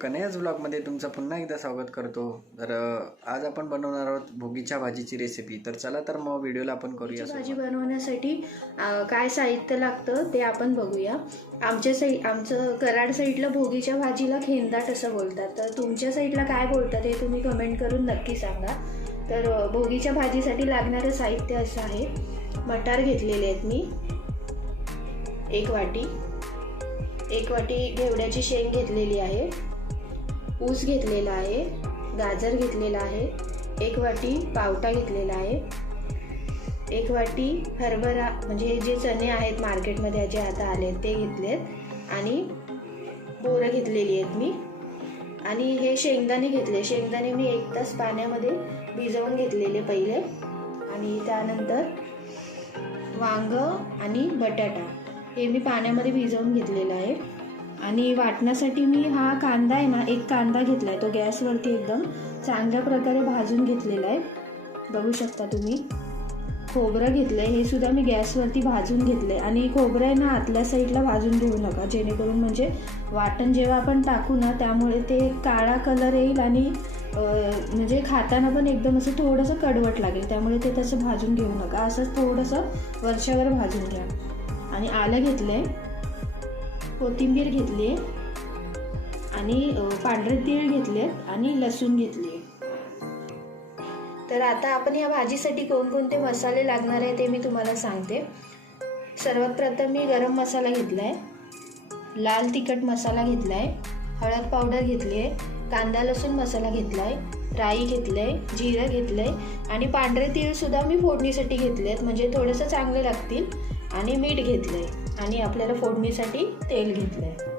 कन्हैयाज ब्लॉगमध्ये तुमचं पुन्हा एकदा स्वागत करतो. तर आज आपण बनवणार आहोत भोगीच्या भाजीची रेसिपी तर चला तर मग व्हिडिओला आपण करूया भाजी. बनवण्यासाठी काय साहित्य लागतं ते आपण बघूया. आमच्या साईड आमचं कराड साईडला भोगीच्या भाजीला खेंदाट असं बोलतात. तर तुमच्या साईडला काय बोलतात हे तुम्ही कमेंट करून नक्की सांगा. तर भोगीच्या भाजीसाठी लागणारं साहित्य असं आहे. मटार घेतलेले आहेत मी. एक वाटी. एक वाटी घेवड्याची शेंग घेतलेली आहे. ऊस घेतलेला आहे गाजर घेतलेला आहे एक वाटी पावटा घेतलेला आहे एक वाटी हरभरा म्हणजे हे जे चणे आहेत मार्केटमध्ये जे आता आले आहेत ते घेतलेत. आणि बोरं घेतलेली आहेत मी. आणि हे शेंगदाणे घेतले. शेंगदाणे मी एक तास पाण्यामध्ये भिजवून घेतलेले पहिले. आणि त्यानंतर वांग आणि बटाटा हे मी पाण्यामध्ये भिजवून घेतलेलं आहे. आणि वाटण्यासाठी मी हा कांदा आहे ना एक कांदा घेतला आहे तो गॅसवरती एकदम चांगल्या प्रकारे भाजून घेतलेला आहे. बघू शकता तुम्ही. खोबरं घेतलं आहे हे सुद्धा मी गॅसवरती भाजून घेतलं आहे आणि खोबरं आहे ना आतल्या साईडला भाजून घेऊ नका. जेणेकरून म्हणजे वाटण जेव्हा आपण टाकू ना त्यामुळे ते काळा कलर येईल आणि म्हणजे खाताना पण एकदम असं थोडंसं कडवट लागेल. त्यामुळे ते तसं भाजून घेऊ नका. असंच थोडंसं वरच्यावर भाजून घ्या. आणि आलं घेतलं आहे कोथिंबीर घेतली आणि पांढरे तीळ घेतले आणि लसूण घेतली. तर आता आपण या भाजीसाठी कोणकोणते मसाले लागणार आहे ते मी तुम्हाला सांगते. सर्वात प्रथम मी गरम मसाला घेतला आहे लाल तिखट मसाला घेतला आहे हळद पावडर घेतली आहे कांदा लसूण मसाला घेतला आहे राई घेतलं आहे जिरं घेतलं आहे आणि पांढरे तीळसुद्धा मी फोडणीसाठी घेतले आहेत म्हणजे थोडंसं चांगले लागतील आणि मीठ घेतलं आहे आणि आपल्याला फोडणीसाठी तेल घेतलं आहे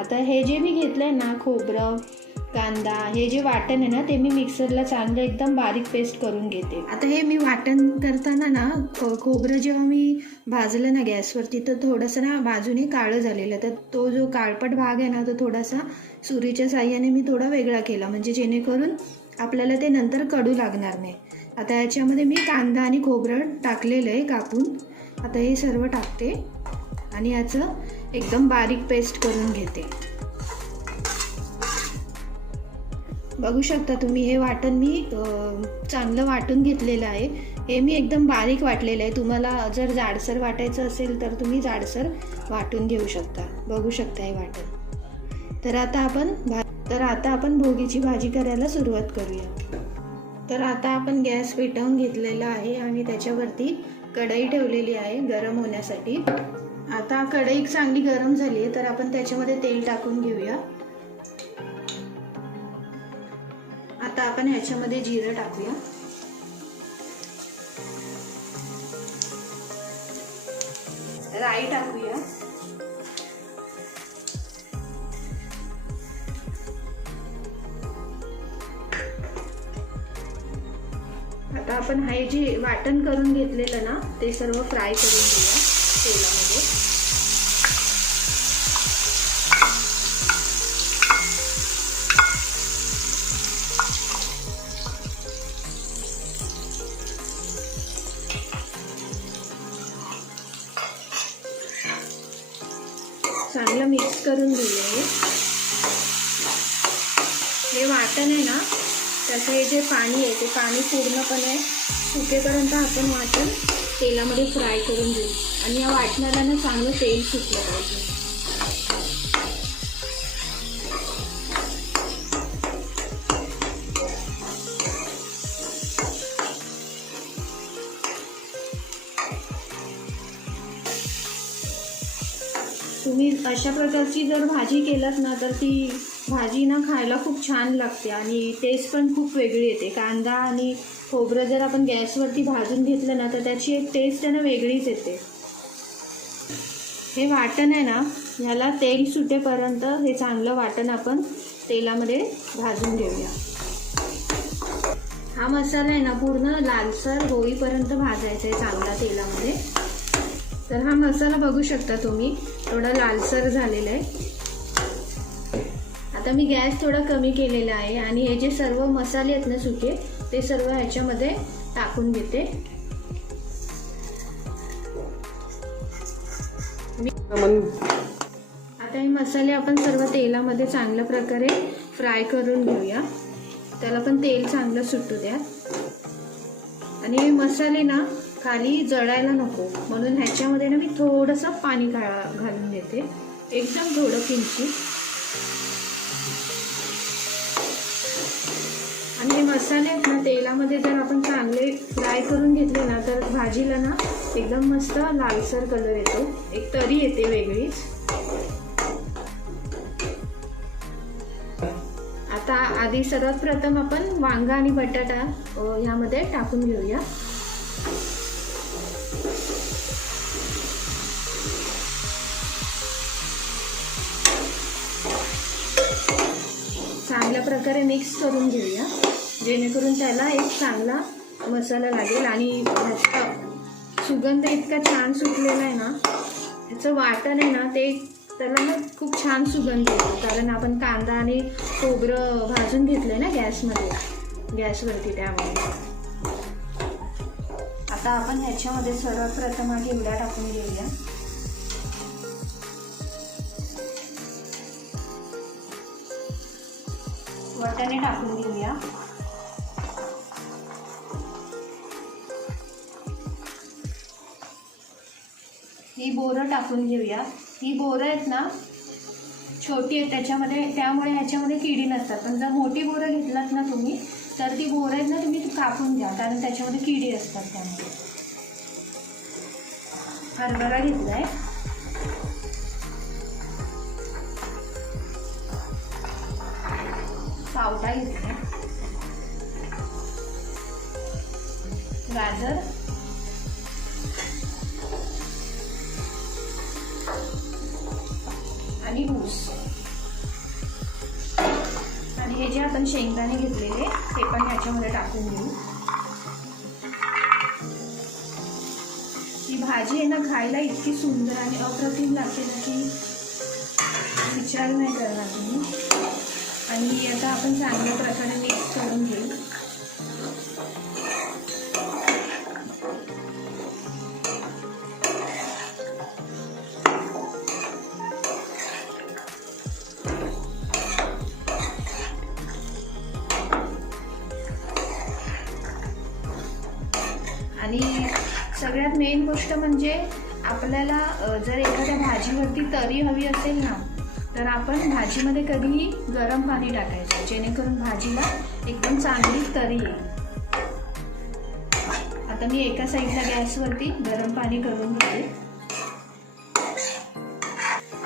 आता हे जे मी घेतलं आहे ना खोबरं कांदा हे जे वाटण आहे ना ते मी मिक्सरला चांगलं एकदम बारीक पेस्ट करून घेते. आता हे मी वाटण करताना ना खोबरं जेव्हा मी भाजलं ना गॅसवरती तर थोडंसं ना बाजूने काळं झालेलं तर तो जो काळपट भाग आहे ना तो थोडासा सुरीच्या साह्याने मी थोडा वेगळा केला. म्हणजे जेणेकरून आपल्याला ते नंतर कडू लागणार नाही. आता याच्यामध्ये मी कांदा आणि खोबरं टाकलेलं आहे कापून. आता हे सर्व टाकते. आणि याचं एकदम बारीक पेस्ट करून घेते. बघू शकता तुम्ही हे वाटण मी चांगलं वाटून घेतलेलं आहे. हे मी एकदम बारीक वाटलेलं आहे. तुम्हाला जर जाडसर वाटायचं असेल तर तुम्ही जाडसर वाटून घेऊ शकता. बघू शकता हे वाटण. तर आता आपण भा तर आता आपण भोगीची भाजी करायला सुरुवात करूया. तर आता आपण गॅस पेटवून घेतलेला आहे आणि त्याच्यावरती कढई ठेवलेली आहे गरम होण्यासाठी. आता कढई चांगली गरम झाली आहे तर आपण त्याच्यामध्ये तेल टाकून घेऊया. आता आपण ह्याच्यामध्ये जिरं टाकूया. राई टाकूया. आता आपण हे जे वाटण करून घेतलेलं ना ते सर्व फ्राय करून घेऊया. तेलामध्ये. चांगलं मिक्स करून दिले हे. हे वाटण आहे ना त्याचं हे जे पाणी आहे ते पाणी पूर्णपणे सुकेपर्यंत आपण वाटण तेलामध्ये फ्राय करून देऊ आणि या वाटणाला ना चांगलं तेल सुटलं पाहिजे. तुम्ही अशा प्रकारची जर भाजी केलात ना तर ती भाजी ना खायला खूप छान लागते आणि टेस्ट पण खूप वेगळी येते. कांदा आणि खोबरं जर आपण गॅसवरती भाजून घेतलं ना तर त्याची एक टेस्ट आहे ना वेगळीच येते. हे वाटण आहे ना ह्याला तेल सुटेपर्यंत हे चांगलं वाटण आपण तेलामध्ये भाजून घेऊया. हा मसाला आहे ना पूर्ण लालसर होईपर्यंत भाजायचा आहे चांगला तेलामध्ये. तर हा मसाला बघू शकता तुम्ही थोडा लालसर झालेला आहे. आता मी गॅस थोडा कमी केलेला आहे आणि हे जे सर्व मसाले आहेत ना सुके ते सर्व ह्याच्यामध्ये टाकून घेते. आता हे मसाले आपण सर्व तेलामध्ये चांगल्या प्रकारे फ्राय करून घेऊया. त्याला पण तेल चांगलं सुटू द्या. आणि हे मसाले ना खाली जळायला नको. म्हणून ह्याच्यामध्ये ना मी थोडंसं पाणी घा घालून देते. एकदम थोडं किंचित. हे मसाले आहेत ना तेलामध्ये जर आपण चांगले फ्राय करून घेतले ना तर भाजीला ना एकदम मस्त लालसर कलर येतो. एक तरी येते वेगळीच. आता आधी सर्वात प्रथम आपण वांगा आणि बटाटा ह्यामध्ये टाकून घेऊया. चांगल्या प्रकारे मिक्स करून घेऊया. जेणेकरून त्याला एक चांगला मसाला लागेल आणि ह्याचा सुगंध इतका छान सुटलेला आहे ना त्याचं वाटण आहे ना ते त्याला ना खूप छान सुगंध येतो. कारण आपण कांदा आणि खोबरं भाजून घेतलं आहे ना गॅसमध्ये. गॅसवरती त्यामुळे. आता आपण ह्याच्यामध्ये सर्वप्रथम हा घेवडा टाकून घेऊया. वाटाणे टाकून घेऊया. ही बोरं टाकून घेऊया. ही बोरं आहेत ना छोटी आहेत त्याच्यामध्ये त्यामुळे ह्याच्यामध्ये किडी नसतात. पण जर मोठी बोरं घेतलात ना तुम्ही तर ती बोरं आहेत ना तुम्ही कापून घ्या कारण त्याच्यामध्ये किडी असतात त्यामुळे. हरभरा घेतलाय. पावटा घेतलाय. गाजर. जे आपण शेंगदाणे घेतलेले ते पण याच्यामध्ये टाकून घेऊ ही भाजी आहे ना खायला इतकी सुंदर आणि अप्रतिम लागते ना की विचार नाही करणार तुम्ही. आणि ही आता आपण चांगल्या प्रकारे मिक्स करून घेऊ. गोष्ट म्हणजे आपल्याला जर एखाद्या भाजीवरती तरी हवी असेल ना तर आपण भाजीमध्ये कधीही गरम पाणी टाकायचं जेणेकरून भाजीला एकदम चांगली तरी येईल. आता मी एका साईडला गॅसवरती गरम पाणी करून घेते.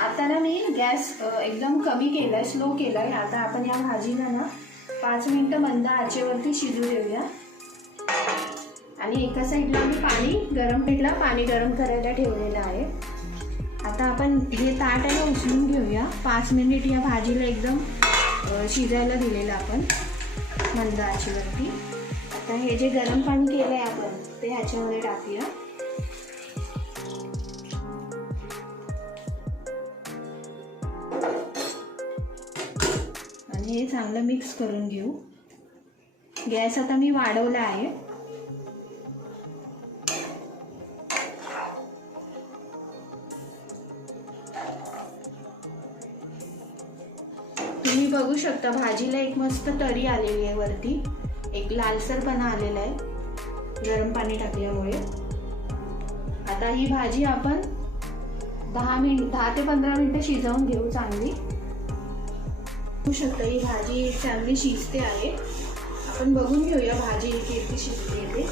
आता ना मी गॅस एकदम कमी केलाय स्लो केलाय. आता आपण या भाजीला ना पाच मिनिटं मंद आचेवरती शिजू देऊया. आणि एका साईडला आम्ही पाणी गरम पीठला पाणी गरम करायला ठेवलेलं आहे. आता आपण हे ताट आहे उचलून घेऊया. पाच मिनिट या भाजीला एकदम शिजायला दिलेलं आपण मंद आचेवरती आता हे जे गरम पाणी केलं आहे आपण ते ह्याच्यामध्ये टाकूया. आणि हे चांगलं मिक्स करून घेऊ. गॅस आता मी वाढवला आहे. तुम्ही बघू शकता भाजीला एक मस्त तरी आलेली आहे वरती. एक लालसरपणा आलेला आहे गरम पाणी टाकल्यामुळे. आता ही भाजी आपण दहा मिनिट दहा ते पंधरा मिनिटं शिजवून घेऊ चांगली. बघू शकता ही भाजी चांगली शिजते आहे. आपण बघून घेऊया भाजी किती शिजते ते.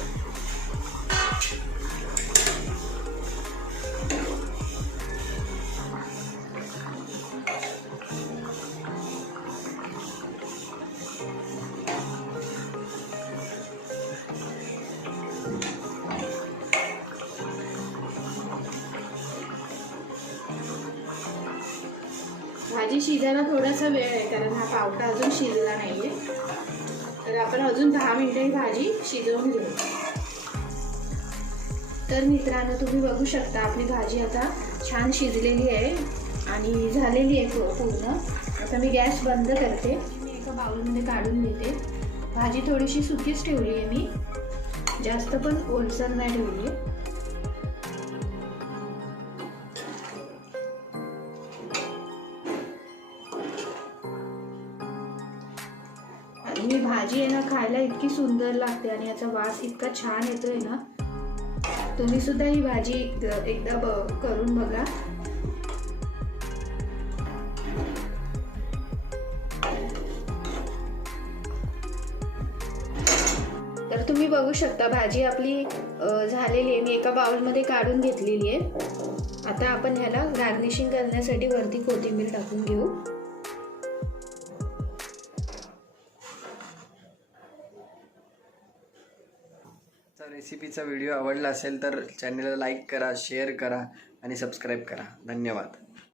भाजी शिजायला थोडासा वेळ आहे कारण हा पावटा अजून शिजला नाही आहे तर आपण अजून दहा मिनटं ही भाजी शिजवून घेऊ. तर मित्रांनो तुम्ही बघू शकता आपली भाजी आता छान शिजलेली आहे आणि झालेली आहे पूर्ण. आता मी गॅस बंद करते. मी एका बाउलमध्ये काढून घेते. भाजी थोडीशी सुकीच ठेवली आहे मी. जास्त पण ओलसर नाही ठेवली आहे. ही भाजी आहे ना खायला इतकी सुंदर लागते आणि याचा वास इतका छान येतोय ना. तुम्ही सुद्धा ही भाजी एक- एकदा ब- करून बघा. तर तुम्ही बघू शकता भाजी आपली झालेली आहे. मी एका बाउलमध्ये काढून घेतलेली आहे. आता आपण ह्याला गार्निशिंग करण्यासाठी वरती कोथिंबीर टाकून घेऊ. रेसिपीचा व्हिडिओ आवडला असेल तर चॅनलला लाईक करा शेअर करा आणि सबस्क्राईब करा. धन्यवाद.